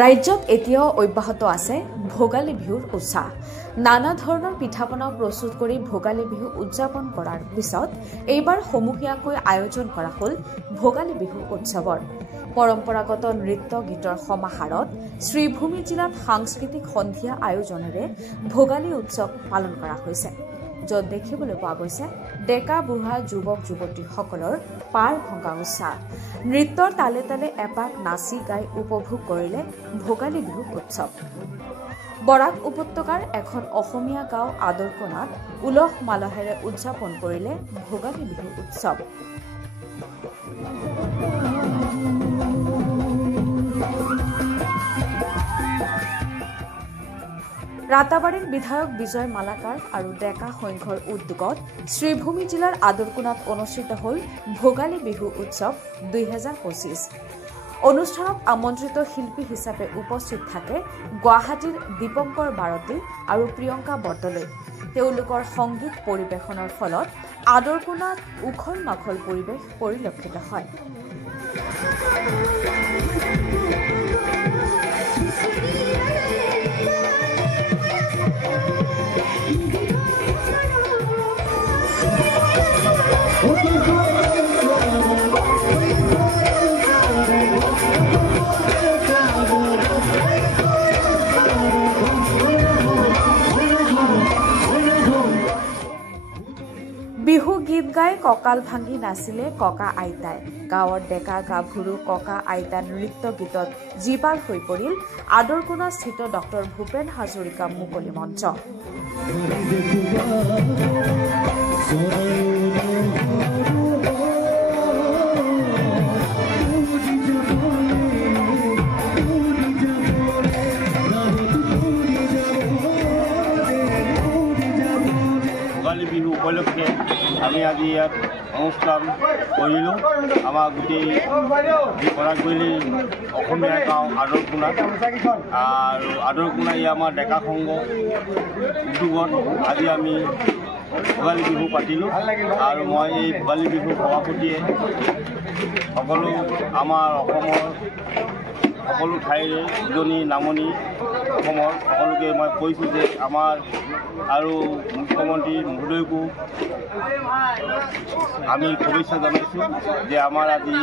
ৰাজ্যত এতিয়াও অব্যাহত আছে ভোগালী বিহুৰ উৎসাহ। নানা ধৰণৰ পিঠাপনা প্ৰস্তুত কৰি ভোগালী বিহু উদযাপন কৰাৰ পিছত এইবাৰ সমূহীয়াকৈ আয়োজন কৰা হ'ল ভোগালী বিহু উৎসৱৰ। পৰম্পৰাগত নৃত্য গীতৰ সমাহাৰত শ্ৰীভূমি জিলাত সাংস্কৃতিক সন্ধিয়া আয়োজনেৰে ভোগালী উৎসৱ পালন কৰা হৈছে, য'ত দেখিবলৈ পোৱা গৈছে ডেকা বুঢ়া যুৱক যুৱতীসকলৰ পাৰ ভঙা উৎসাহ। নৃত্যৰ তালে তালে এপাক নাচি গাই উপভোগ কৰিলে ভোগালী বিহু উৎসৱ। বৰাক উপত্যকাৰ এখন অসমীয়া গাঁও আদৰকোনাত উলহ মালহেৰে উদযাপন কৰিলে ভোগালী বিহু উৎসৱ। ৰাতাবাৰীৰ বিধায়ক বিজয় মালাকাৰ আৰু ডেকা সংঘৰ উদ্যোগত শ্ৰীভূমি জিলাৰ আদৰকোনাত অনুষ্ঠিত হ'ল ভোগালী বিহু উৎসৱ 2025। অনুষ্ঠানত আমন্ত্ৰিত শিল্পী হিচাপে উপস্থিত থাকে গুৱাহাটীৰ দীপঙ্কৰ বাৰতী আৰু প্ৰিয়ংকা বৰদলৈ। তেওঁলোকৰ সংগীত পৰিৱেশনৰ ফলত আদৰকোনাত উখল মাখল পৰিৱেশ পৰিলক্ষিত হয়। বিহু গীত গাই কঁকাল ভাঙি নাচিলে ককা আইতাই। গাঁৱৰ ডেকা গাভৰু ককা আইতা নৃত্য গীতত জীপাল হৈ পৰিল আদৰকোনা স্থিত ডক্টৰ ভূপেন হাজৰিকা মুকলি মঞ্চ। ভোগালী বিহু উপলক্ষে আমি আজি ইয়াত অনুষ্ঠান কৰিলোঁ। আমাৰ গোটেই পৰাগবৈলী অসমীয়া গাঁও আদৰকোনা আৰু আদৰকোনা আমাৰ ডেকা সংঘ উদ্যোগত আজি আমি ভোগালী বিহু পাতিলোঁ। আৰু মই এই ভোগালী বিহু সভাপতিয়ে সকলো আমাৰ অসমৰ সকলো ঠাইৰে উজনি নামনি অসমৰ সকলোকে মই কৈছোঁ যে আমাৰ আৰু মুখ্যমন্ত্ৰী মহোদয়কো আমি শুভেচ্ছা জনাইছোঁ যে আমাৰ আজি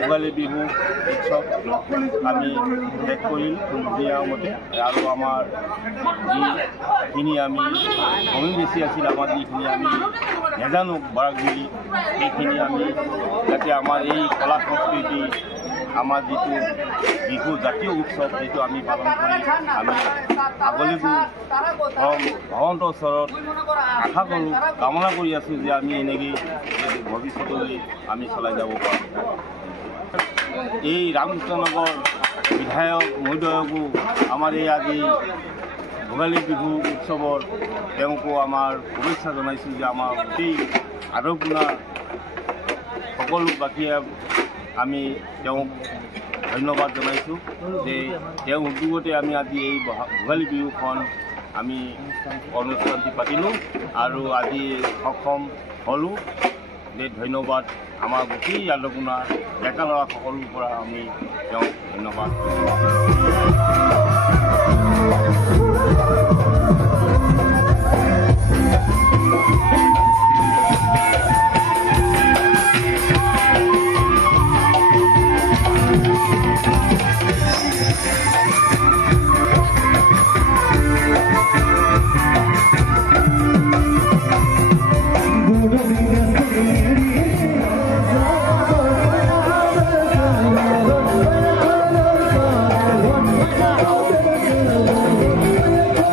ভোগালী বিহু উৎসৱ আমি শেষ কৰিলোঁ নিয়মতে। আৰু আমাৰ যিখিনি আমি কমি বেছি আছিল, আমাৰ যিখিনি আমি নাজানো বৰাকবৈলী, সেইখিনি আমি যাতে আমাৰ এই কলা সংস্কৃতি আমাৰ যিটো বিহু জাতীয় উৎসৱ যিটো আমি পালন কৰি আমি আগলৈকো ভগৱন্তৰ ওচৰত আশা কৰোঁ, কামনা কৰি আছোঁ যে আমি এনেকৈ ভৱিষ্যতলৈ আমি চলাই যাব পাৰোঁ। এই ৰামকৃষ্ণনগৰ বিধায়ক মহোদয়কো আমাৰ এই আজি ভোগালী বিহু উৎসৱৰ তেওঁকো আমাৰ শুভেচ্ছা জনাইছোঁ যে আমাৰ গোটেই আদৰকোনা সকলোবাসীয়ে আমি তেওঁক ধন্যবাদ জনাইছোঁ যে তেওঁ উদ্যোগতে আমি আজি এই ভোগালী বিহুখন আমি অনুষ্ঠানটি পাতিলোঁ আৰু আজি সক্ষম হ'লোঁ। ধন্যবাদ আমাৰ গোটেই আদৰকোনা ডেকা ল'ৰা সকলোৰ পৰা আমি তেওঁক ধন্যবাদ।